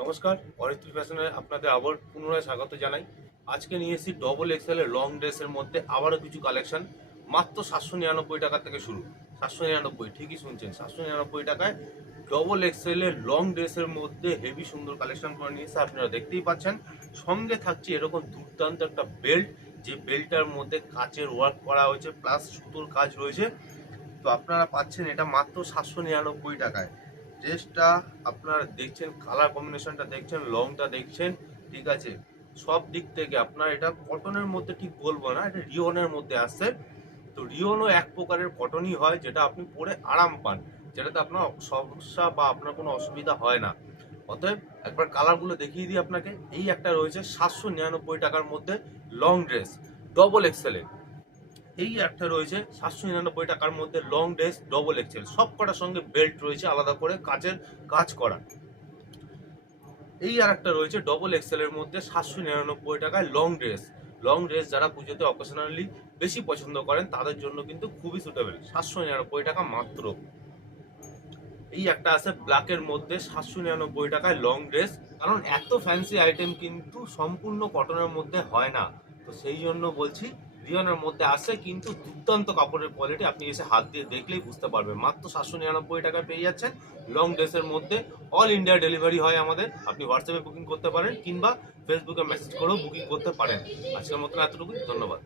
নমস্কার, অরিত্রি ফ্যাশনে আপনাদের আবার পুনরায় স্বাগত জানাই। আজকে নিয়ে এসেছি ডবল এক্সেল এর লং ড্রেসের মধ্যে আবারও কিছু কালেকশন। মাত্র 799 টাকা থেকে শুরু। 799, ঠিকই শুনছেন, 799 টাকায় ডবল এক্সেল এর লং ড্রেসের মধ্যে হেভি সুন্দর কালেকশন করে নিয়ে এসে আপনারা দেখতেই পাচ্ছেন। সঙ্গে থাকছে এরকম দুর্দান্ত একটা বেল্ট, যে বেল্টটার মধ্যে কাচের ওয়ার্ক করা হয়েছে প্লাস সুতোর কাজ রয়েছে। তো আপনারা পাচ্ছেন এটা মাত্র 799 টাকায়। ড্রেসটা আপনারা দেখছেন, কালার কম্বিনেশনটা দেখছেন, লংটা দেখছেন, ঠিক আছে। সব দিক থেকে আপনার এটা কটনের মধ্যে ঠিক বলবো না, এটা রিওনের মধ্যে আসছে। তো রিওনও এক প্রকারের কটনই হয়, যেটা আপনি পরে আরাম পান, যেটাতে আপনার সমস্যা বা আপনার কোনো অসুবিধা হয় না। অতএব একবার কালারগুলো দেখিয়ে দিই আপনাকে। এই একটা রয়েছে 799 টাকার মধ্যে লং ড্রেস ডবল এক্সেলের। এই একটা রয়েছে 799 টাকার মধ্যে লং ড্রেস ডবল এক্সেল, সব কটার সঙ্গে বেল্ট রয়েছে আলাদা করে কাচের কাজ করা। এই আর একটা রয়েছে ডবল এক্সেল এর মধ্যে 799 টাকায় লং ড্রেস। লং ড্রেস যারা পুজোতে অকেশনালি বেশি পছন্দ করেন তাদের জন্য কিন্তু খুবই সুটেবল। 799 টাকা মাত্র। এই একটা আছে ব্ল্যাকের মধ্যে 799 টাকায় লং ড্রেস। কারণ এত ফ্যান্সি আইটেম কিন্তু সম্পূর্ণ কটনের মধ্যে হয় না, তো সেই জন্য বলছি রিয়নের মধ্যে আসে, কিন্তু দুর্দান্ত কাপড়ের কোয়ালিটি। আপনি এসে হাত দিয়ে দেখলেই বুঝতে পারবেন। মাত্র 799 টাকায় পেয়ে যাচ্ছেন লং ড্রেসের মধ্যে। অল ইন্ডিয়া ডেলিভারি হয় আমাদের। আপনি হোয়াটসঅ্যাপে বুকিং করতে পারেন কিংবা ফেসবুকে মেসেজ করেও বুকিং করতে পারেন। আজকের মতন এতটুকুই, ধন্যবাদ।